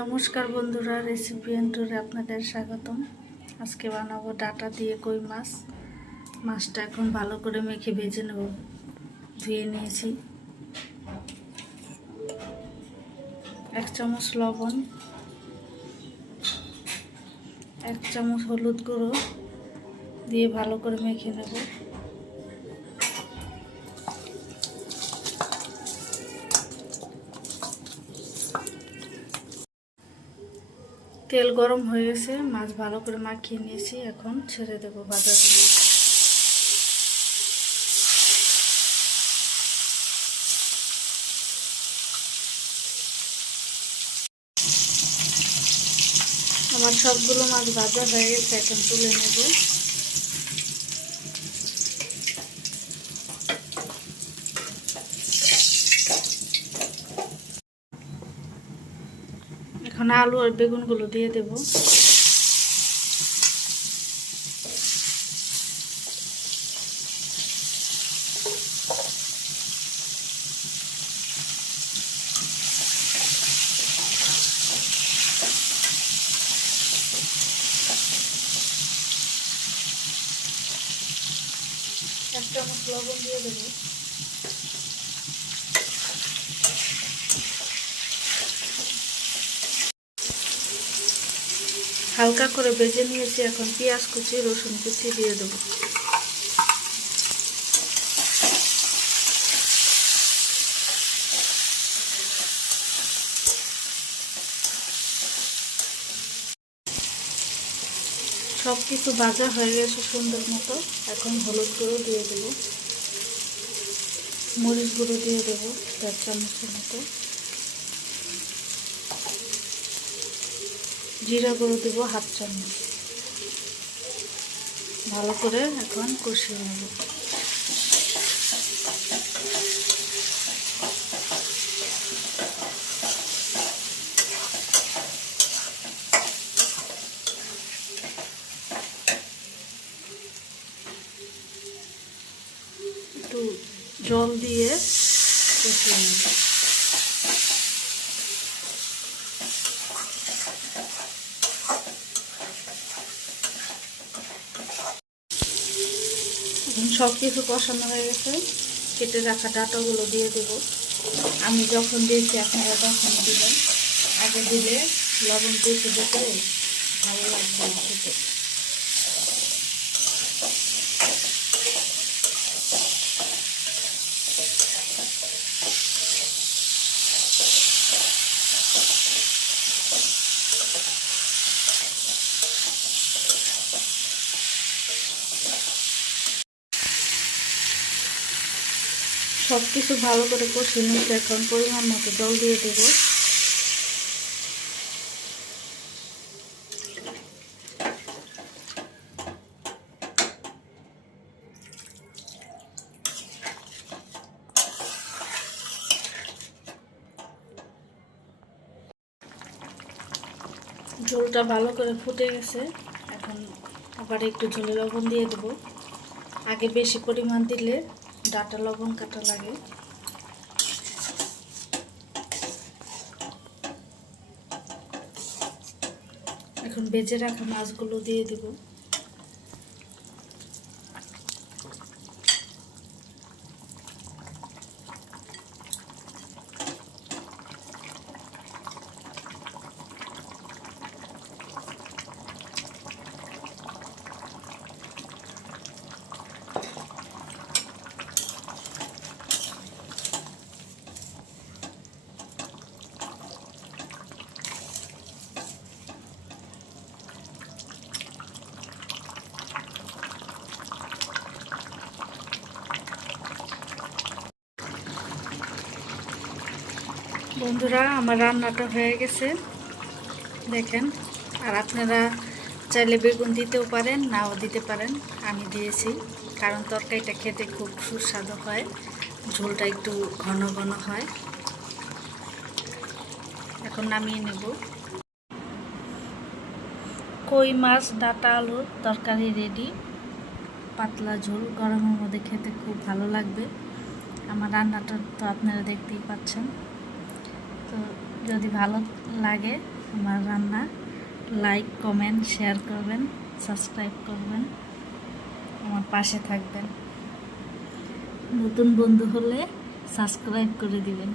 নমস্কার বন্ধুরা রেসিপি এন্টুরে আপনাদের স্বাগতম। আজকে বানাবো ডাটা দিয়ে কই মাছ। মাছটা এখন ভালো করে মেখে ভেজে নেব। ধুয়ে নিয়েছি। এক চামচ লবণ, এক চামচ হলুদ গুঁড়ো দিয়ে ভালো করে মেখে নেব। তেল গরম হয়ে গেছে, মাছ ভালো করে মাখিয়ে নিয়েছি, এখন ছেড়ে দেবো বাজার আমার সবগুলো মাছ বাজার হয়ে গেছে, এখন তুলে নেব। এখন আলু আর বেগুনগুলো দিয়ে দেব। এক চামচ লবণ দিয়ে দেবো। হালকা করে ভেজে নিয়েছি, এখন পেঁয়াজ কুচি, রসুন কুচি দিয়ে দেবো। সব কিছু ভাজা হয়ে গেছে সুন্দর মতো। এখন হলুদ গুঁড়ো দিয়ে দেবো। মরিচ গুঁড়ো দিয়ে দেবো দেড় চামচের মতো। জিরা গুঁড়ো দেবো হাফ চামচ। ভালো করে এখন কষিয়ে নেব। জল দিয়ে কষিয়ে নেব। সব কিছু কষানো হয়ে গেছে। কেটে রাখা ডাটাগুলো দিয়ে দেব। আমি যখন দিয়েছি, আপনারা তখন দিবেন। আগে দিলে লবণ দিয়েছে দেখে ভালো লাগবে খেতে। সব কিছু ভালো করে কষিয়ে নিতে এখন পরিমাণ মতো জল দিয়ে দেব। ঝোলটা ভালো করে ফুটে গেছে, এখন আবার একটু ঝোলে লবণ দিয়ে দেবো। আগে বেশি পরিমাণ দিলে ডাটা লবণ কাটা লাগে। এখন বেজে রাখা মাছগুলো দিয়ে দিব। বন্ধুরা, আমার রান্নাটা হয়ে গেছে। দেখেন, আর আপনারা চাইলে বেগুন দিতেও পারেন, নাও দিতে পারেন। আমি দিয়েছি, কারণ তরকারিটা খেতে খুব সুস্বাদু হয়। ঝোলটা একটু ঘন ঘন হয়। এখন নামিয়ে নেব। কই মাছ, ডাটা আলুর তরকারি রেডি পাতলা ঝোল, গরমের মধ্যে খেতে খুব ভালো লাগবে। আমার রান্নাটা তো আপনারা দেখতেই পাচ্ছেন। তো যদি ভালো লাগে আমার রান্না লাইক কমেন্ট শেয়ার করবেন সাবস্ক্রাইব করবেন, আমার পাশে থাকবেন। নতুন বন্ধু হলে সাবস্ক্রাইব করে দিবেন।